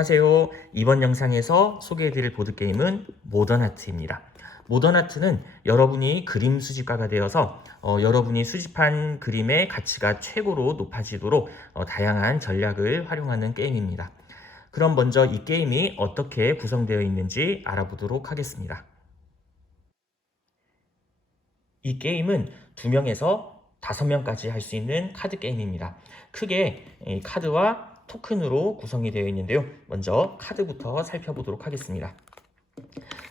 안녕하세요. 이번 영상에서 소개해드릴 보드게임은 모던하트입니다. 모던하트는 여러분이 그림 수집가가 되어서 여러분이 수집한 그림의 가치가 최고로 높아지도록 다양한 전략을 활용하는 게임입니다. 그럼 먼저 이 게임이 어떻게 구성되어 있는지 알아보도록 하겠습니다. 이 게임은 2명에서 5명까지 할 수 있는 카드 게임입니다. 크게 카드와 토큰으로 구성이 되어 있는데요. 먼저 카드부터 살펴보도록 하겠습니다.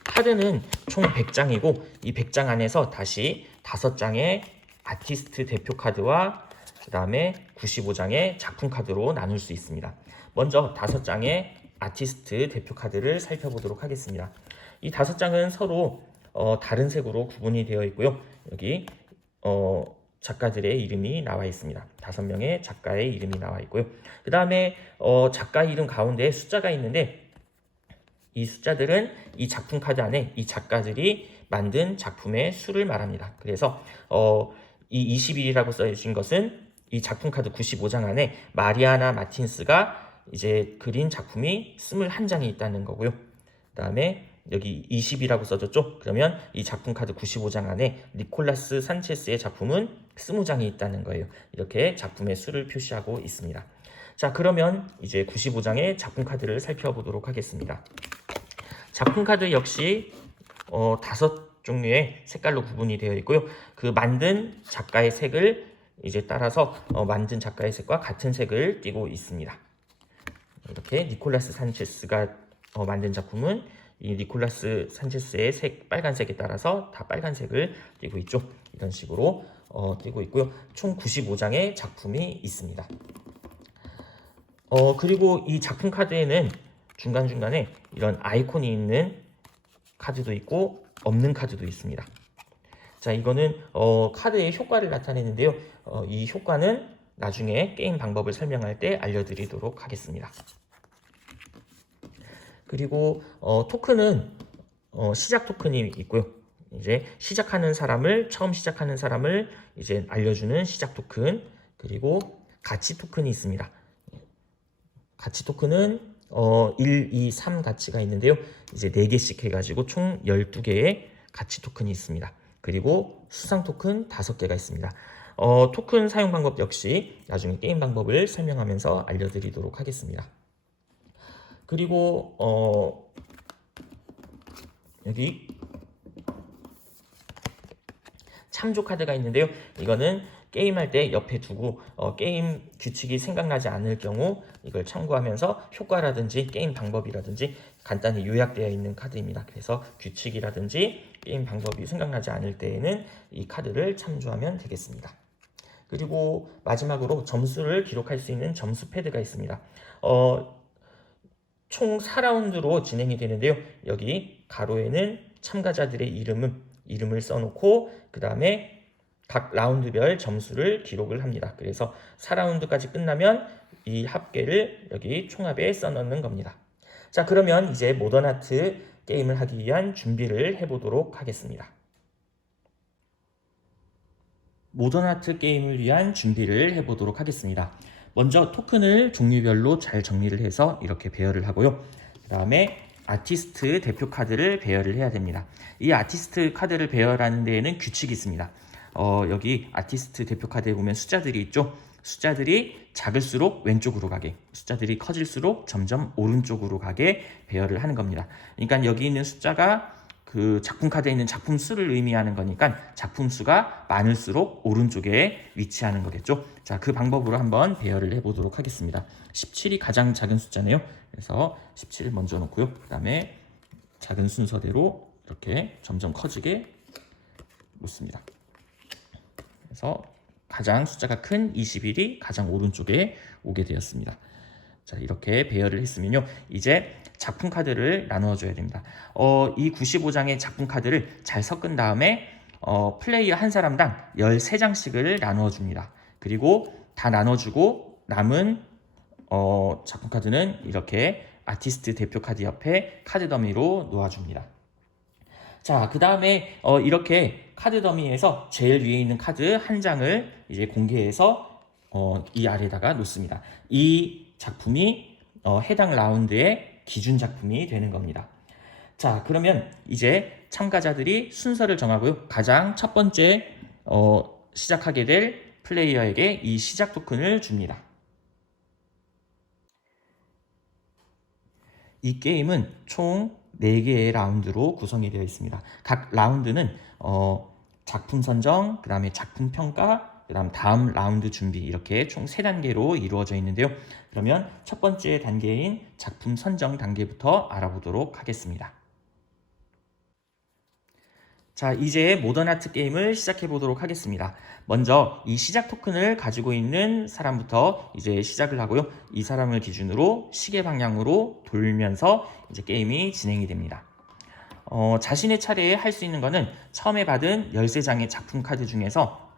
카드는 총 100장이고 이 100장 안에서 다시 5장의 아티스트 대표 카드와 그 다음에 95장의 작품 카드로 나눌 수 있습니다. 먼저 5장의 아티스트 대표 카드를 살펴보도록 하겠습니다. 이 5장은 서로 다른 색으로 구분이 되어 있고요. 여기 작가들의 이름이 나와 있습니다. 5명의 작가의 이름이 나와 있고요. 그 다음에 작가 이름 가운데 숫자가 있는데 이 숫자들은 이 작품 카드 안에 이 작가들이 만든 작품의 수를 말합니다. 그래서 이 21이라고 써진 것은 이 작품 카드 95장 안에 마리아나 마틴스가 이제 그린 작품이 21장이 있다는 거고요. 그 다음에 여기 20이라고 써졌죠? 그러면 이 작품 카드 95장 안에 니콜라스 산체스의 작품은 20장이 있다는 거예요. 이렇게 작품의 수를 표시하고 있습니다. 자, 그러면 이제 95장의 작품 카드를 살펴보도록 하겠습니다. 작품 카드 역시 5종류의 색깔로 구분이 되어 있고요. 그 만든 작가의 색을 이제 따라서 만든 작가의 색과 같은 색을 띠고 있습니다. 이렇게 니콜라스 산체스가 만든 작품은 이 니콜라스 산체스의 빨간색에 따라서 다 빨간색을 띠고 있죠. 이런 식으로 띠고 있고요. 총 95장의 작품이 있습니다. 그리고 이 작품 카드에는 중간중간에 이런 아이콘이 있는 카드도 있고 없는 카드도 있습니다. 자, 이거는 카드의 효과를 나타내는데요. 이 효과는 나중에 게임 방법을 설명할 때 알려드리도록 하겠습니다. 그리고 토큰은 시작 토큰이 있고요. 이제 처음 시작하는 사람을 이제 알려주는 시작 토큰, 그리고 가치 토큰이 있습니다. 가치 토큰은 1, 2, 3 가치가 있는데요. 이제 4개씩 해가지고 총 12개의 가치 토큰이 있습니다. 그리고 수상 토큰 5개가 있습니다. 토큰 사용 방법 역시 나중에 게임 방법을 설명하면서 알려드리도록 하겠습니다. 그리고 여기 참조 카드가 있는데요. 이거는 게임할 때 옆에 두고 게임 규칙이 생각나지 않을 경우 이걸 참고하면서 효과라든지 게임 방법이라든지 간단히 요약되어 있는 카드입니다. 그래서 규칙이라든지 게임 방법이 생각나지 않을 때에는 이 카드를 참조하면 되겠습니다. 그리고 마지막으로 점수를 기록할 수 있는 점수 패드가 있습니다. 총 4라운드로 진행이 되는데요. 여기 가로에는 참가자들의 이름을 써놓고 그 다음에 각 라운드별 점수를 기록을 합니다. 그래서 4라운드까지 끝나면 이 합계를 여기 총합에 써넣는 겁니다. 자, 그러면 이제 모던하트 게임을 하기 위한 준비를 해보도록 하겠습니다. 모던하트 게임을 위한 준비를 해보도록 하겠습니다. 먼저 토큰을 종류별로 잘 정리를 해서 이렇게 배열을 하고요. 그 다음에 아티스트 대표 카드를 배열을 해야 됩니다. 이 아티스트 카드를 배열하는 데에는 규칙이 있습니다. 여기 아티스트 대표 카드에 보면 숫자들이 있죠. 숫자들이 작을수록 왼쪽으로 가게, 숫자들이 커질수록 점점 오른쪽으로 가게 배열을 하는 겁니다. 그러니까 여기 있는 숫자가 그 작품 카드에 있는 작품 수를 의미하는 거니까 작품 수가 많을수록 오른쪽에 위치하는 거겠죠. 자, 그 방법으로 한번 배열을 해보도록 하겠습니다. 17이 가장 작은 숫자네요. 그래서 17을 먼저 놓고요. 그 다음에 작은 순서대로 이렇게 점점 커지게 놓습니다. 그래서 가장 숫자가 큰 21이 가장 오른쪽에 오게 되었습니다. 자, 이렇게 배열을 했으면요. 이제 작품 카드를 나누어 줘야 됩니다. 이 95장의 작품 카드를 잘 섞은 다음에 플레이어 한 사람당 13장씩을 나누어 줍니다. 그리고 다 나눠주고 남은 작품 카드는 이렇게 아티스트 대표 카드 옆에 카드 더미로 놓아줍니다. 자, 그 다음에 이렇게 카드 더미에서 제일 위에 있는 카드 한 장을 이제 공개해서 이 아래다가 놓습니다. 이 작품이 해당 라운드의 기준 작품이 되는 겁니다. 자, 그러면 이제 참가자들이 순서를 정하고요. 가장 첫 번째 시작하게 될 플레이어에게 이 시작 토큰을 줍니다. 이 게임은 총 4개의 라운드로 구성이 되어 있습니다. 각 라운드는 작품 선정, 그 다음에 작품 평가, 그 다음 라운드 준비 이렇게 총 3단계로 이루어져 있는데요. 그러면 첫 번째 단계인 작품 선정 단계부터 알아보도록 하겠습니다. 자, 이제 모던 아트 게임을 시작해 보도록 하겠습니다. 먼저 이 시작 토큰을 가지고 있는 사람부터 이제 시작을 하고요. 이 사람을 기준으로 시계 방향으로 돌면서 이제 게임이 진행이 됩니다. 자신의 차례에 할 수 있는 거는 처음에 받은 13장의 작품 카드 중에서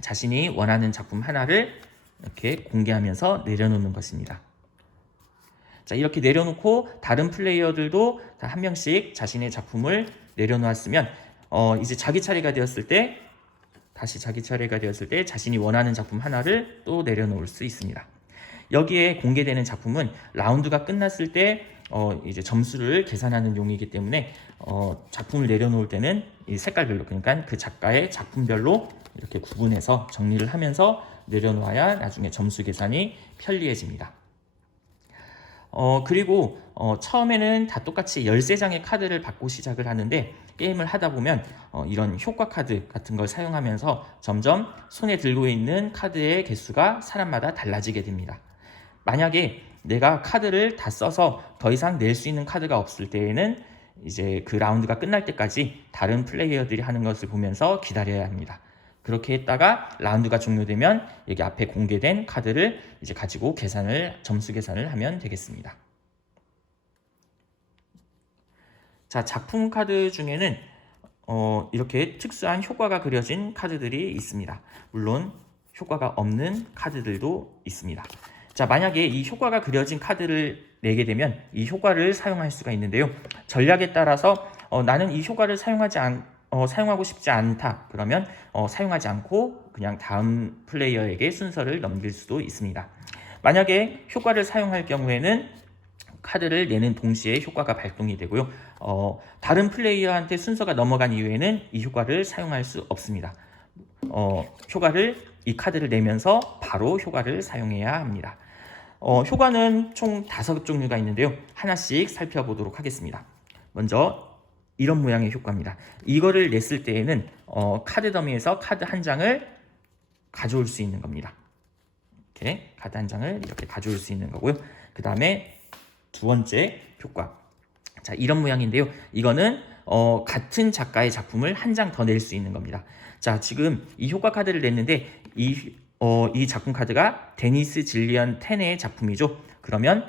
자신이 원하는 작품 하나를 이렇게 공개하면서 내려놓는 것입니다. 자, 이렇게 내려놓고 다른 플레이어들도 다 한 명씩 자신의 작품을 내려놓았으면 이제 자기 차례가 되었을 때 자신이 원하는 작품 하나를 또 내려놓을 수 있습니다. 여기에 공개되는 작품은 라운드가 끝났을 때 이제 점수를 계산하는 용이기 때문에 작품을 내려놓을 때는 이 색깔별로, 그러니까 그 작가의 작품별로 이렇게 구분해서 정리를 하면서 내려놓아야 나중에 점수 계산이 편리해집니다. 그리고 처음에는 다 똑같이 13장의 카드를 받고 시작을 하는데 게임을 하다 보면 이런 효과 카드 같은 걸 사용하면서 점점 손에 들고 있는 카드의 개수가 사람마다 달라지게 됩니다. 만약에 내가 카드를 다 써서 더 이상 낼 수 있는 카드가 없을 때에는 이제 그 라운드가 끝날 때까지 다른 플레이어들이 하는 것을 보면서 기다려야 합니다. 그렇게 했다가 라운드가 종료되면 여기 앞에 공개된 카드를 이제 가지고 점수 계산을 하면 되겠습니다. 자, 작품 카드 중에는 이렇게 특수한 효과가 그려진 카드들이 있습니다. 물론 효과가 없는 카드들도 있습니다. 자, 만약에 이 효과가 그려진 카드를 내게 되면 이 효과를 사용할 수가 있는데요. 전략에 따라서 나는 이 효과를 사용하고 싶지 않다. 그러면 사용하지 않고 그냥 다음 플레이어에게 순서를 넘길 수도 있습니다. 만약에 효과를 사용할 경우에는 카드를 내는 동시에 효과가 발동이 되고요. 다른 플레이어한테 순서가 넘어간 이후에는 이 효과를 사용할 수 없습니다. 이 카드를 내면서 바로 효과를 사용해야 합니다. 효과는 총 5종류가 있는데요. 하나씩 살펴보도록 하겠습니다. 먼저 이런 모양의 효과입니다. 이거를 냈을 때에는 카드 더미에서 카드 한 장을 가져올 수 있는 겁니다. 이렇게 카드 한 장을 이렇게 가져올 수 있는 거고요. 그 다음에 두 번째 효과. 자, 이런 모양인데요. 이거는 같은 작가의 작품을 한 장 더 낼 수 있는 겁니다. 자, 지금 이 효과 카드를 냈는데 이 작품 카드가 데니스 질리언 텐의 작품이죠. 그러면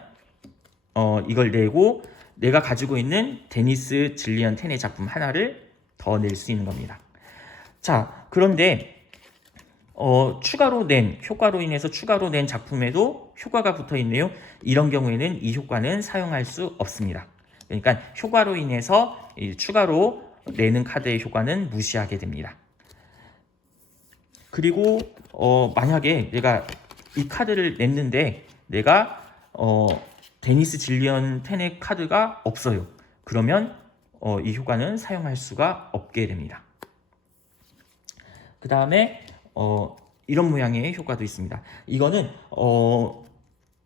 이걸 내고 내가 가지고 있는 데니스 질리언 텐의 작품 하나를 더 낼 수 있는 겁니다. 자, 그런데 효과로 인해서 추가로 낸 작품에도 효과가 붙어 있네요. 이런 경우에는 이 효과는 사용할 수 없습니다. 그러니까 효과로 인해서 추가로 내는 카드의 효과는 무시하게 됩니다. 그리고 만약에 내가 이 카드를 냈는데 내가 데니스 질리언 텐의 카드가 없어요. 그러면 이 효과는 사용할 수가 없게 됩니다. 그 다음에 이런 모양의 효과도 있습니다. 이거는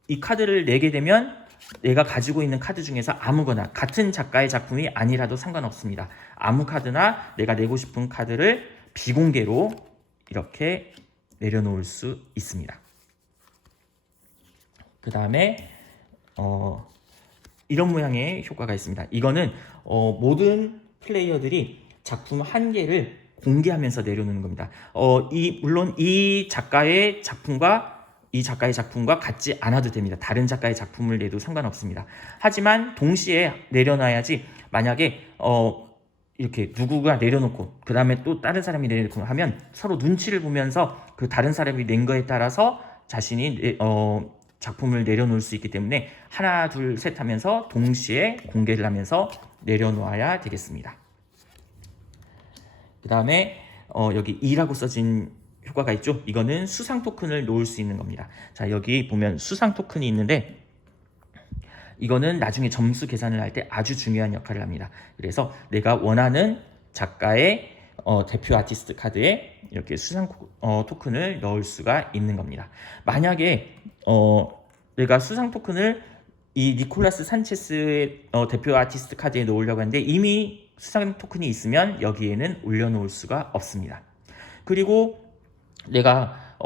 이 카드를 내게 되면 내가 가지고 있는 카드 중에서 아무거나 같은 작가의 작품이 아니라도 상관없습니다. 아무 카드나 내가 내고 싶은 카드를 비공개로 이렇게 내려놓을 수 있습니다. 그 다음에 이런 모양의 효과가 있습니다. 이거는 모든 플레이어들이 작품 한 개를 공개하면서 내려놓는 겁니다. 물론 이 작가의 작품과 같지 않아도 됩니다. 다른 작가의 작품을 내도 상관없습니다. 하지만 동시에 내려놔야지 만약에 이렇게 누구가 내려놓고 그 다음에 또 다른 사람이 내려놓고 하면 서로 눈치를 보면서 그 다른 사람이 낸 거에 따라서 자신이 작품을 내려놓을 수 있기 때문에 하나 둘 셋 하면서 동시에 공개를 하면서 내려놓아야 되겠습니다. 그 다음에 여기 2라고 써진 효과가 있죠. 이거는 수상 토큰을 놓을 수 있는 겁니다. 자, 여기 보면 수상 토큰이 있는데 이거는 나중에 점수 계산을 할 때 아주 중요한 역할을 합니다. 그래서 내가 원하는 작가의 대표 아티스트 카드에 이렇게 수상 토큰을 넣을 수가 있는 겁니다. 만약에 내가 수상 토큰을 이 니콜라스 산체스의 대표 아티스트 카드에 넣으려고 하는데 이미 수상 토큰이 있으면 여기에는 올려놓을 수가 없습니다. 그리고 내가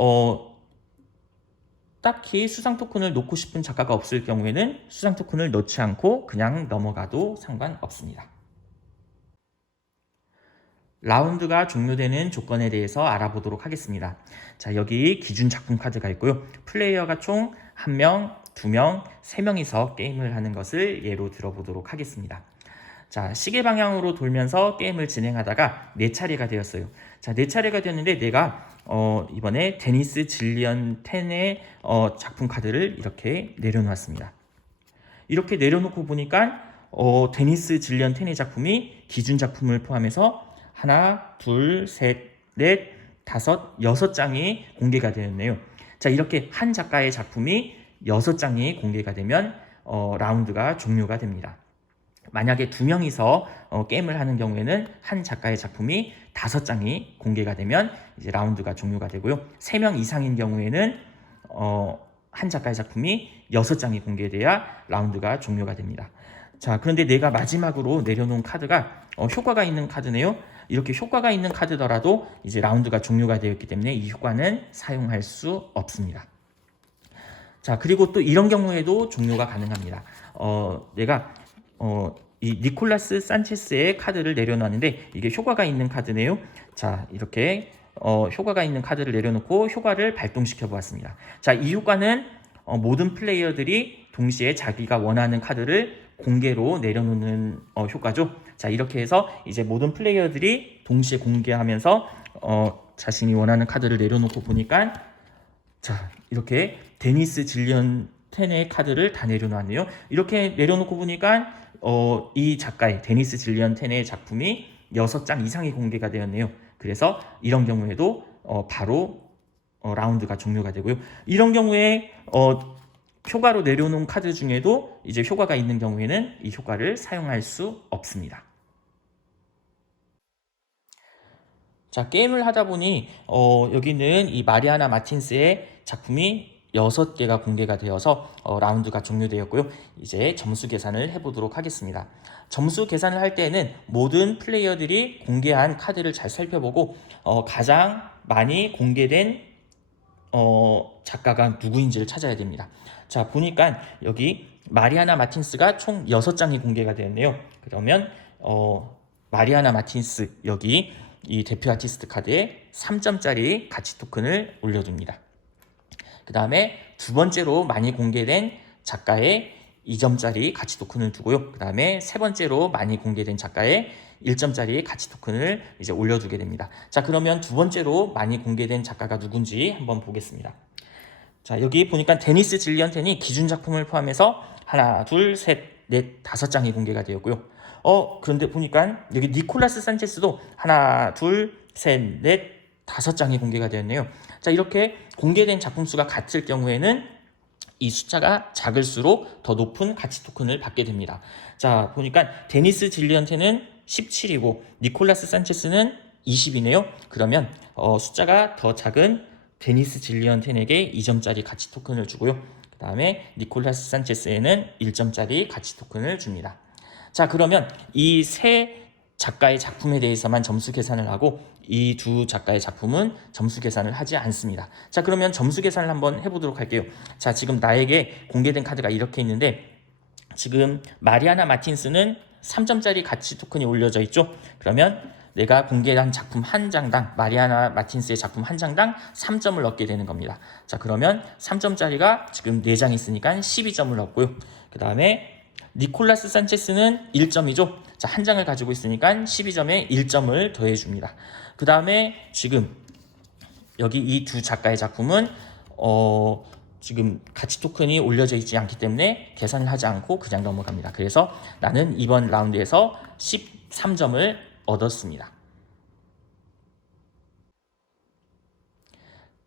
딱히 수상 토큰을 놓고 싶은 작가가 없을 경우에는 수상 토큰을 넣지 않고 그냥 넘어가도 상관없습니다. 라운드가 종료되는 조건에 대해서 알아보도록 하겠습니다. 자, 여기 기준 작품 카드가 있고요. 플레이어가 총 1명, 2명, 3명이서 게임을 하는 것을 예로 들어보도록 하겠습니다. 자, 시계 방향으로 돌면서 게임을 진행하다가 4차례가 되었어요. 자, 4차례가 되었는데 내가 이번에 데니스 질리언 텐의 작품 카드를 이렇게 내려놓았습니다. 이렇게 내려놓고 보니까 데니스 질리언 텐의 작품이 기준 작품을 포함해서 하나, 둘, 셋, 넷, 다섯, 6장이 공개가 되었네요. 자, 이렇게 한 작가의 작품이 6장이 공개가 되면 라운드가 종료가 됩니다. 만약에 2명이서 게임을 하는 경우에는 한 작가의 작품이 5장이 공개가 되면 이제 라운드가 종료가 되고요. 3명 이상인 경우에는 한 작가의 작품이 6장이 공개돼야 라운드가 종료가 됩니다. 자, 그런데 내가 마지막으로 내려놓은 카드가 효과가 있는 카드네요. 이렇게 효과가 있는 카드더라도 이제 라운드가 종료가 되었기 때문에 이 효과는 사용할 수 없습니다. 자, 그리고 또 이런 경우에도 종료가 가능합니다. 내가 이 니콜라스 산체스의 카드를 내려놨는데 이게 효과가 있는 카드네요. 자, 이렇게 효과가 있는 카드를 내려놓고 효과를 발동시켜 보았습니다. 자, 이 효과는 모든 플레이어들이 동시에 자기가 원하는 카드를 공개로 내려놓는 효과죠. 자, 이렇게 해서 이제 모든 플레이어들이 동시에 공개하면서 자신이 원하는 카드를 내려놓고 보니까 자, 이렇게 데니스 질리언 텐의 카드를 다 내려놨네요. 이렇게 내려놓고 보니까 이 작가의 데니스 질리언 텐의 작품이 6장 이상이 공개가 되었네요. 그래서 이런 경우에도 바로 라운드가 종료가 되고요. 이런 경우에 효과로 내려놓은 카드 중에도 이제 효과가 있는 경우에는 이 효과를 사용할 수 없습니다. 자, 게임을 하다 보니 여기는 이 마리아나 마틴스의 작품이 6개가 공개가 되어서 라운드가 종료되었고요. 이제 점수 계산을 해보도록 하겠습니다. 점수 계산을 할 때는 모든 플레이어들이 공개한 카드를 잘 살펴보고 가장 많이 공개된 작가가 누구인지를 찾아야 됩니다. 자, 보니까 여기 마리아나 마틴스가 총 6장이 공개가 되었네요. 그러면 마리아나 마틴스 여기 이 대표 아티스트 카드에 3점짜리 가치 토큰을 올려줍니다. 그 다음에 두 번째로 많이 공개된 작가의 2점짜리 가치 토큰을 두고요. 그 다음에 세 번째로 많이 공개된 작가의 1점짜리 가치 토큰을 이제 올려두게 됩니다. 자, 그러면 두 번째로 많이 공개된 작가가 누군지 한번 보겠습니다. 자, 여기 보니까 데니스 질리언 텐이 기준 작품을 포함해서 하나, 둘, 셋, 넷, 5장이 공개가 되었고요. 그런데 보니까 여기 니콜라스 산체스도 하나, 둘, 셋, 넷, 5장이 공개가 되었네요. 자, 이렇게 공개된 작품 수가 같을 경우에는 이 숫자가 작을수록 더 높은 가치 토큰을 받게 됩니다. 자, 보니까 데니스 질리언테는 17이고 니콜라스 산체스는 20이네요. 그러면 숫자가 더 작은 데니스 질리언텐에게 2점짜리 가치 토큰을 주고요. 그 다음에 니콜라스 산체스에는 1점짜리 가치 토큰을 줍니다. 자, 그러면 이 세 작가의 작품에 대해서만 점수 계산을 하고 이 두 작가의 작품은 점수 계산을 하지 않습니다. 자, 그러면 점수 계산을 한번 해보도록 할게요. 자, 지금 나에게 공개된 카드가 이렇게 있는데 지금 마리아나 마틴스는 3점짜리 가치 토큰이 올려져 있죠. 그러면 내가 공개한 작품 한 장당, 마리아나 마틴스의 작품 한 장당 3점을 얻게 되는 겁니다. 자, 그러면 3점짜리가 지금 4장 있으니까 12점을 얻고요. 그 다음에 니콜라스 산체스는 1점이죠. 자, 한 장을 가지고 있으니까 12점에 1점을 더해줍니다. 그 다음에 지금 여기 이 두 작가의 작품은 지금 가치 토큰이 올려져 있지 않기 때문에 계산을 하지 않고 그냥 넘어갑니다. 그래서 나는 이번 라운드에서 13점을 얻었습니다.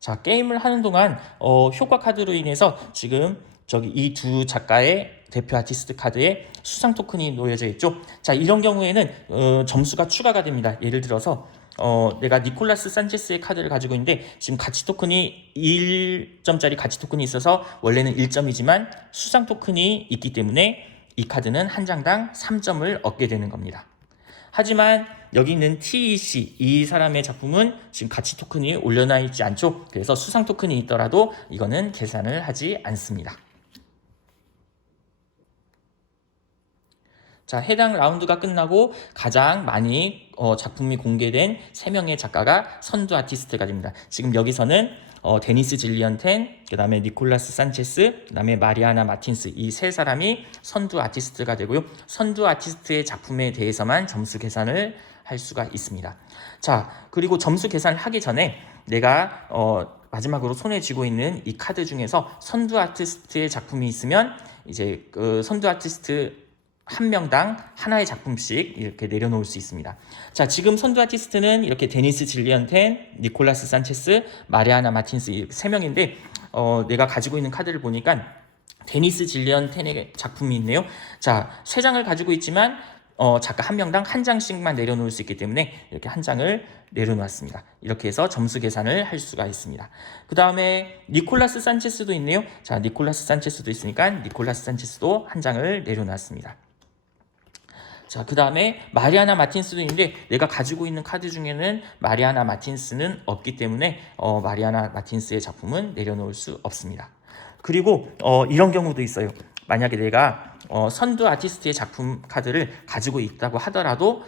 자, 게임을 하는 동안 효과 카드로 인해서 지금 저기 이 두 작가의 대표 아티스트 카드에 수상 토큰이 놓여져 있죠. 자, 이런 경우에는 점수가 추가가 됩니다. 예를 들어서 내가 니콜라스 산체스의 카드를 가지고 있는데 지금 가치 토큰이 1점짜리 가치 토큰이 있어서 원래는 1점이지만 수상 토큰이 있기 때문에 이 카드는 한 장당 3점을 얻게 되는 겁니다. 하지만 여기 있는 TEC 이 사람의 작품은 지금 가치 토큰이 올려놔 있지 않죠. 그래서 수상 토큰이 있더라도 이거는 계산을 하지 않습니다. 자, 해당 라운드가 끝나고 가장 많이 작품이 공개된 3명의 작가가 선두 아티스트가 됩니다. 지금 여기서는 데니스 질리언텐, 그 다음에 니콜라스 산체스, 그 다음에 마리아나 마틴스 이 3사람이 선두 아티스트가 되고요. 선두 아티스트의 작품에 대해서만 점수 계산을 할 수가 있습니다. 자, 그리고 점수 계산을 하기 전에 내가 마지막으로 손에 쥐고 있는 이 카드 중에서 선두 아티스트의 작품이 있으면 이제 그 선두 아티스트 한 명당 하나의 작품씩 이렇게 내려놓을 수 있습니다. 자, 지금 선두 아티스트는 이렇게 데니스 질리언텐, 니콜라스 산체스, 마리아나 마틴스 이 3명인데 내가 가지고 있는 카드를 보니까 데니스 질리언텐의 작품이 있네요. 자, 3장을 가지고 있지만 작가 한 명당 한 장씩만 내려놓을 수 있기 때문에 이렇게 한 장을 내려놓았습니다. 이렇게 해서 점수 계산을 할 수가 있습니다. 그 다음에 니콜라스 산체스도 있네요. 자, 니콜라스 산체스도 있으니까 니콜라스 산체스도 한 장을 내려놨습니다. 자, 그 다음에 마리아나 마틴스도 있는데 내가 가지고 있는 카드 중에는 마리아나 마틴스는 없기 때문에 마리아나 마틴스의 작품은 내려놓을 수 없습니다. 그리고 이런 경우도 있어요. 만약에 내가 선두 아티스트의 작품 카드를 가지고 있다고 하더라도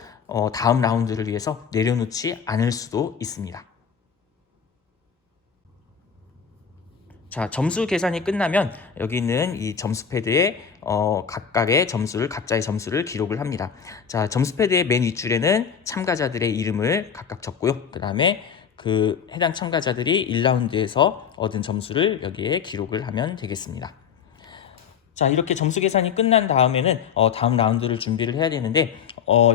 다음 라운드를 위해서 내려놓지 않을 수도 있습니다. 자, 점수 계산이 끝나면 여기 있는 이 점수 패드에 각자의 점수를 기록을 합니다. 자, 점수 패드의 맨 윗줄에는 참가자들의 이름을 각각 적고요. 그 다음에 그 해당 참가자들이 1라운드에서 얻은 점수를 여기에 기록을 하면 되겠습니다. 자, 이렇게 점수 계산이 끝난 다음에는 다음 라운드를 준비를 해야 되는데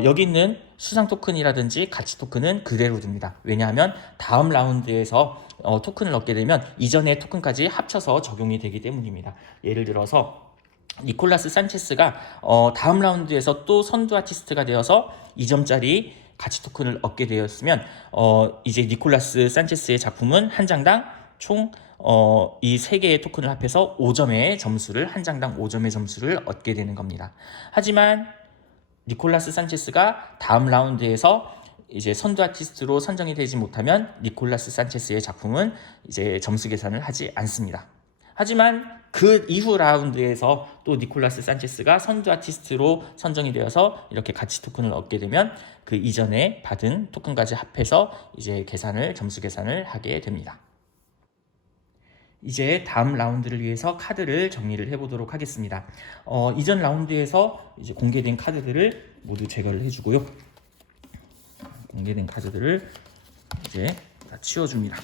여기 있는 수상 토큰이라든지 가치 토큰은 그대로 둡니다. 왜냐하면 다음 라운드에서 토큰을 얻게 되면 이전의 토큰까지 합쳐서 적용이 되기 때문입니다. 예를 들어서 니콜라스 산체스가 다음 라운드에서 또 선두 아티스트가 되어서 2점짜리 가치 토큰을 얻게 되었으면 이제 니콜라스 산체스의 작품은 한 장당 총 이 3개의 토큰을 합해서 5점의 점수를 한 장당 5점의 점수를 얻게 되는 겁니다. 하지만 니콜라스 산체스가 다음 라운드에서 이제 선두 아티스트로 선정이 되지 못하면 니콜라스 산체스의 작품은 이제 점수 계산을 하지 않습니다. 하지만 그 이후 라운드에서 또 니콜라스 산체스가 선두 아티스트로 선정이 되어서 이렇게 가치 토큰을 얻게 되면 그 이전에 받은 토큰까지 합해서 이제 점수 계산을 하게 됩니다. 이제 다음 라운드를 위해서 카드를 정리를 해보도록 하겠습니다. 이전 라운드에서 이제 공개된 카드들을 모두 제거를 해주고요. 공개된 카드들을 이제 다 치워줍니다.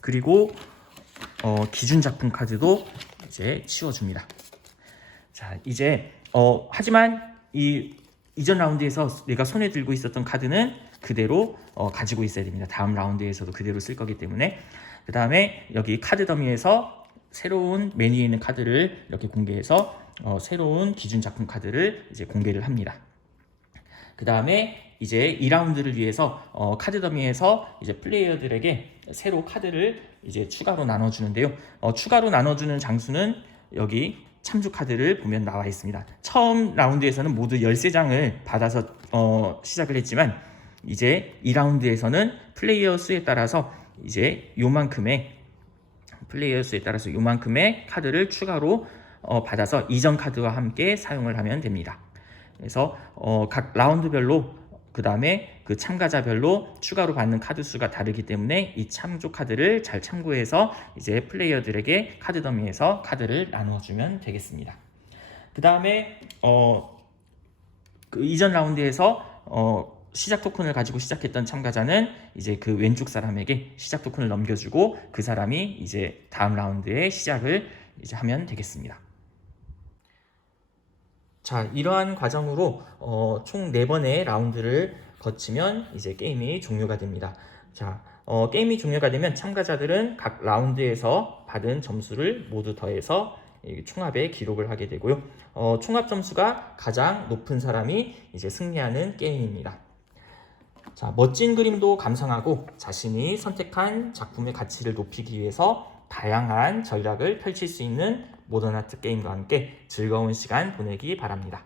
그리고 기준 작품 카드도 이제 치워줍니다. 자, 이제 하지만 이전 라운드에서 내가 손에 들고 있었던 카드는 그대로 가지고 있어야 됩니다. 다음 라운드에서도 그대로 쓸 거기 때문에. 그 다음에 여기 카드 더미에서 새로운 메뉴에 있는 카드를 이렇게 공개해서 새로운 기준 작품 카드를 이제 공개를 합니다. 그 다음에 이제 2라운드를 위해서 카드 더미에서 이제 플레이어들에게 새로 카드를 이제 추가로 나눠주는데요. 추가로 나눠주는 장수는 여기 참조 카드를 보면 나와 있습니다. 처음 라운드에서는 모두 13장을 받아서 시작을 했지만 이제 2라운드에서는 플레이어 수에 따라서 이제 요만큼의 카드를 추가로 받아서 이전 카드와 함께 사용을 하면 됩니다. 그래서 각 라운드별로 그 다음에 그 참가자별로 추가로 받는 카드 수가 다르기 때문에 이 참조 카드를 잘 참고해서 이제 플레이어들에게 카드 더미에서 카드를 나눠주면 되겠습니다. 그 다음에 그 이전 라운드에서 시작 토큰을 가지고 시작했던 참가자는 이제 그 왼쪽 사람에게 시작 토큰을 넘겨주고 그 사람이 이제 다음 라운드에 시작을 이제 하면 되겠습니다. 자, 이러한 과정으로 총 4번의 라운드를 거치면 이제 게임이 종료가 됩니다. 자, 게임이 종료가 되면 참가자들은 각 라운드에서 받은 점수를 모두 더해서 이 총합에 기록을 하게 되고요. 총합 점수가 가장 높은 사람이 이제 승리하는 게임입니다. 자, 멋진 그림도 감상하고 자신이 선택한 작품의 가치를 높이기 위해서 다양한 전략을 펼칠 수 있는 모던아트 게임과 함께 즐거운 시간 보내기 바랍니다.